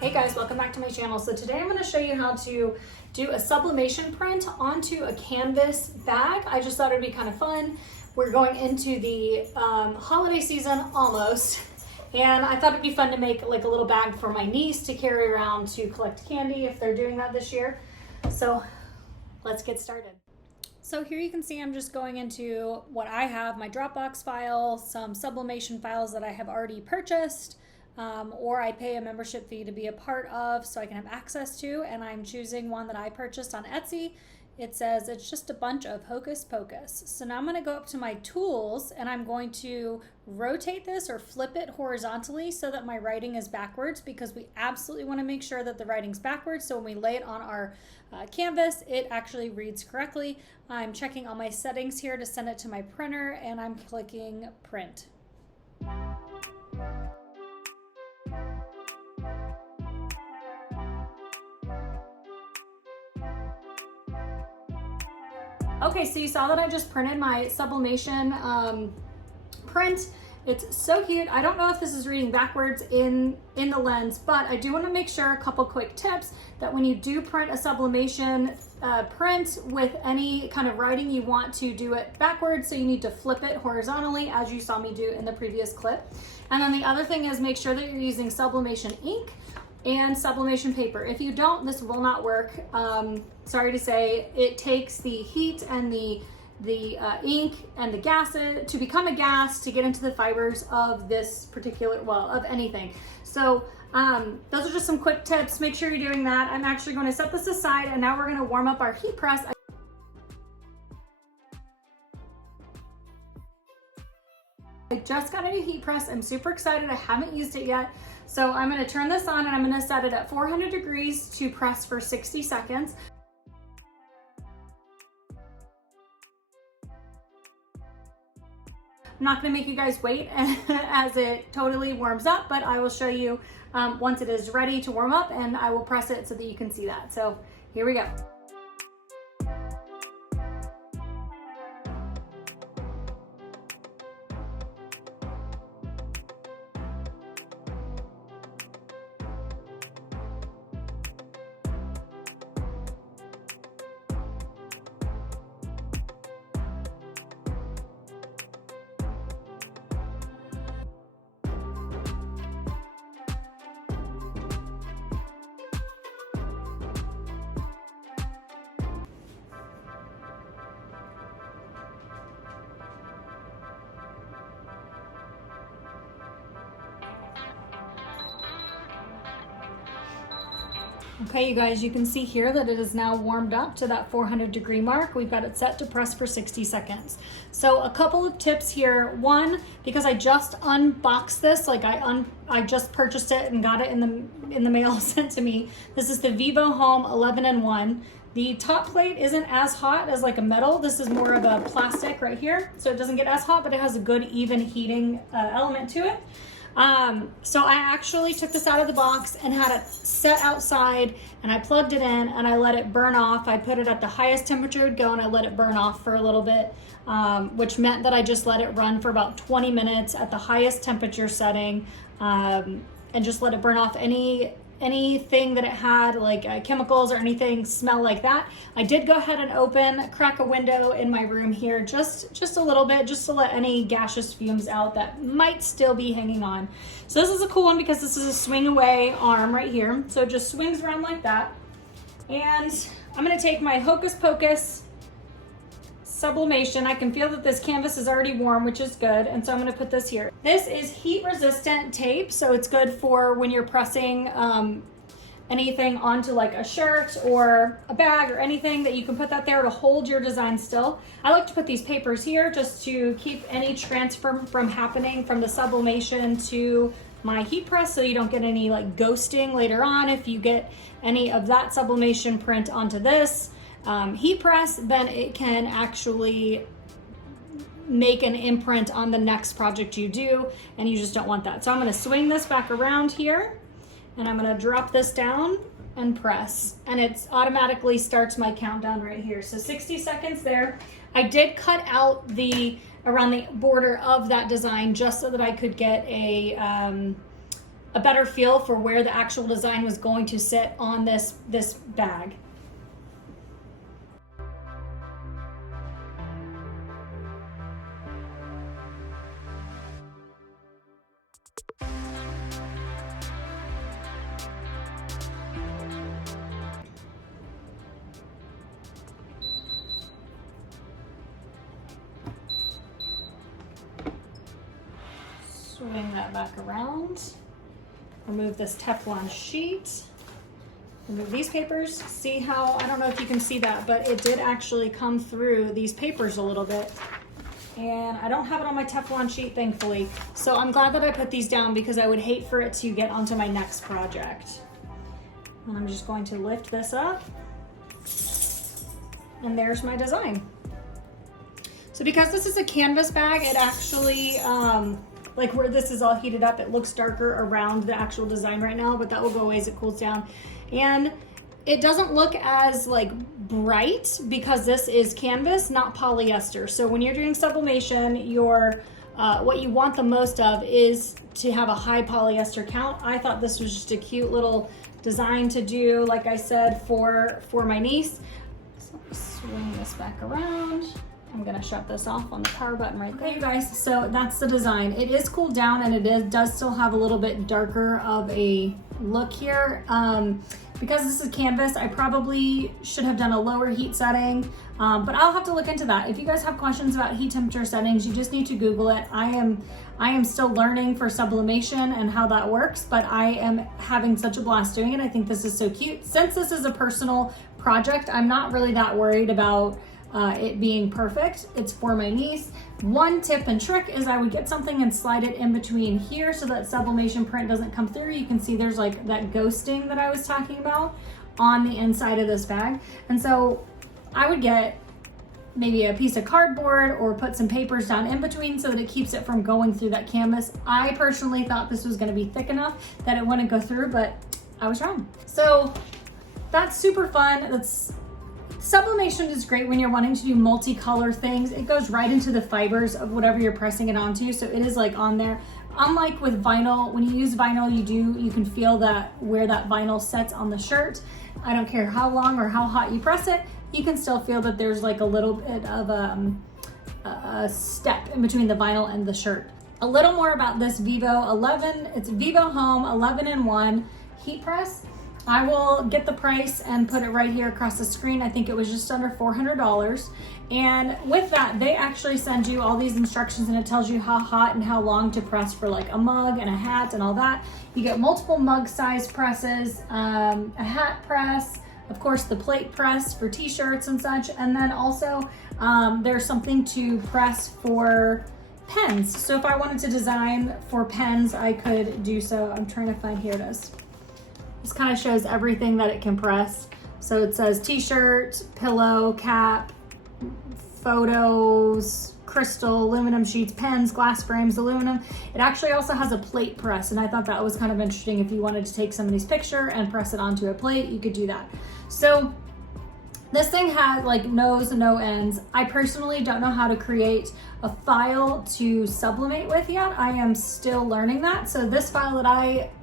Hey guys, welcome back to my channel. So today I'm going to show you how to do a sublimation print onto a canvas bag. I just thought it'd be kind of fun. We're going into the holiday season almost, and I thought it'd be fun to make like a little bag for my niece to carry around to collect candy if they're doing that this year. So let's get started. So here you can see I'm just going into what I have, my Dropbox file, some sublimation files that I have already purchased, or I pay a membership fee to be a part of so I can have access to, and I'm choosing one that I purchased on Etsy. It says it's just a bunch of Hocus Pocus. So now I'm going to go up to my tools and I'm going to rotate this or flip it horizontally so that my writing is backwards, because we absolutely want to make sure that the writing's backwards so when we lay it on our canvas it actually reads correctly. I'm checking all my settings here to send it to my printer and I'm clicking print. Okay, so you saw that I just printed my sublimation print. It's so cute. I don't know if this is reading backwards in the lens, but I do want to make sure, a couple quick tips, that when you do print a sublimation print with any kind of writing, you want to do it backwards, so you need to flip it horizontally as you saw me do in the previous clip. And then the other thing is make sure that you're using sublimation ink and sublimation paper. If you don't, this will not work. Sorry to say, it takes the heat and the ink and the gas to become a gas to get into the fibers of this particular, well, of anything. So those are just some quick tips. Make sure you're doing that. I'm actually going to set this aside and now we're going to warm up our heat press. I just got a new heat press. I'm super excited. I haven't used it yet. So I'm going to turn this on and I'm going to set it at 400 degrees to press for 60 seconds. I'm not going to make you guys wait as it totally warms up, but I will show you once it is ready to warm up, and I will press it so that you can see that. So here we go. Okay, you guys, you can see here that it is now warmed up to that 400 degree mark. We've got it set to press for 60 seconds. So a couple of tips here. One, because I just unboxed this, like I just purchased it and got it in the mail sent to me. This is the Vivo Home 11-in-1. The top plate isn't as hot as like a metal. This is more of a plastic right here. So it doesn't get as hot, but it has a good even heating element to it. So I actually took this out of the box and had it set outside, and I plugged it in and I let it burn off. I put it at the highest temperature it'd go and I let it burn off for a little bit, which meant that I just let it run for about 20 minutes at the highest temperature setting, and just let it burn off anything that it had, like chemicals or anything smell like that. I did go ahead and crack a window in my room here just a little bit, just to let any gaseous fumes out that might still be hanging on. So this is a cool one because this is a swing away arm right here. So it just swings around like that. And I'm gonna take my Hocus Pocus sublimation. I can feel that this canvas is already warm, which is good, and so I'm going to put this here. This is heat resistant tape, so it's good for when you're pressing anything onto like a shirt or a bag or anything, that you can put that there to hold your design still. I like to put these papers here just to keep any transfer from happening from the sublimation to my heat press, so you don't get any like ghosting later on if you get any of that sublimation print onto this heat press. Then it can actually make an imprint on the next project you do, and you just don't want that. So I'm going to swing this back around here and I'm going to drop this down and press, and it automatically starts my countdown right here. So 60 seconds there. I did cut out around the border of that design just so that I could get a a better feel for where the actual design was going to sit on this bag. Swing that back around. Remove this Teflon sheet. Remove these papers. See how, I don't know if you can see that, but it did actually come through these papers a little bit. And I don't have it on my Teflon sheet, thankfully. So I'm glad that I put these down because I would hate for it to get onto my next project. And I'm just going to lift this up. And there's my design. So because this is a canvas bag, it actually, like where this is all heated up, it looks darker around the actual design right now, but that will go away as it cools down. And it doesn't look as like bright because this is canvas, not polyester. So when you're doing sublimation, what you want the most of is to have a high polyester count. I thought this was just a cute little design to do, like I said, for my niece. So let me swing this back around. I'm gonna shut this off on the power button right there. Okay, you guys, so that's the design. It is cooled down and it does still have a little bit darker of a look here. Because this is canvas, I probably should have done a lower heat setting, but I'll have to look into that. If you guys have questions about heat temperature settings, you just need to Google it. I am still learning for sublimation and how that works, but I am having such a blast doing it. I think this is so cute. Since this is a personal project, I'm not really that worried about it being perfect. It's for my niece. One tip and trick is I would get something and slide it in between here so that sublimation print doesn't come through. You can see there's like that ghosting that I was talking about on the inside of this bag. And so I would get maybe a piece of cardboard or put some papers down in between so that it keeps it from going through that canvas. I personally thought this was going to be thick enough that it wouldn't go through, but I was wrong. So that's super fun. Sublimation is great when you're wanting to do multicolor things. It goes right into the fibers of whatever you're pressing it onto, so it is like on there. Unlike with vinyl, when you use vinyl, you can feel that where that vinyl sets on the shirt. I don't care how long or how hot you press it, you can still feel that there's like a little bit of a step in between the vinyl and the shirt. A little more about this Vivo 11, it's Vivo Home 11-in-1 heat press. I will get the price and put it right here across the screen. I think it was just under $400. And with that, they actually send you all these instructions and it tells you how hot and how long to press for like a mug and a hat and all that. You get multiple mug size presses, a hat press, of course the plate press for t-shirts and such. And then also there's something to press for pens. So if I wanted to design for pens, I could do so. I'm trying to find, here it is. This kind of shows everything that it can press. So it says t-shirt, pillow, cap, photos, crystal, aluminum sheets, pens, glass frames, aluminum. It actually also has a plate press, and I thought that was kind of interesting. If you wanted to take somebody's picture and press it onto a plate, you could do that. So this thing has like nose and no ends. I personally don't know how to create a file to sublimate with yet. I am still learning that. So this file that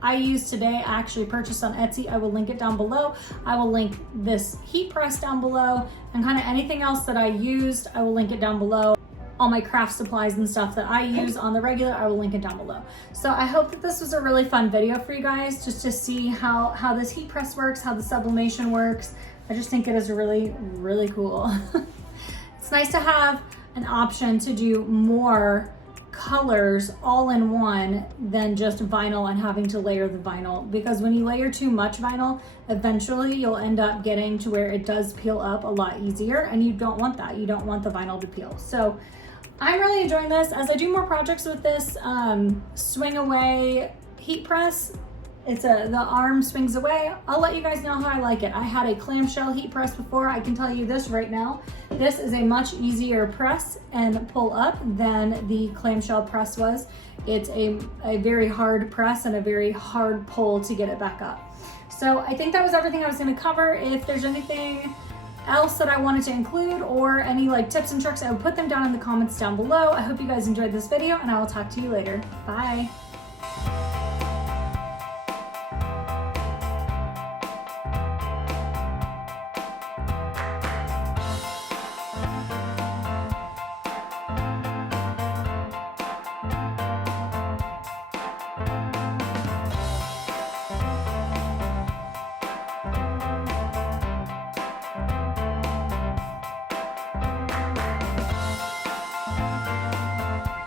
I used today, I actually purchased on Etsy. I will link it down below. I will link this heat press down below, and kind of anything else that I used, I will link it down below. All my craft supplies and stuff that I use on the regular, I will link it down below. So I hope that this was a really fun video for you guys, just to see how this heat press works, how the sublimation works. I just think it is really, really cool. It's nice to have an option to do more colors all in one than just vinyl and having to layer the vinyl, because when you layer too much vinyl, eventually you'll end up getting to where it does peel up a lot easier, and you don't want that. You don't want the vinyl to peel. So I'm really enjoying this. As I do more projects with this swing away heat press, the arm swings away. I'll let you guys know how I like it. I had a clamshell heat press before. I can tell you this right now. This is a much easier press and pull up than the clamshell press was. It's a very hard press and a very hard pull to get it back up. So I think that was everything I was going to cover. If there's anything else that I wanted to include or any like tips and tricks, I will put them down in the comments down below. I hope you guys enjoyed this video, and I will talk to you later. Bye.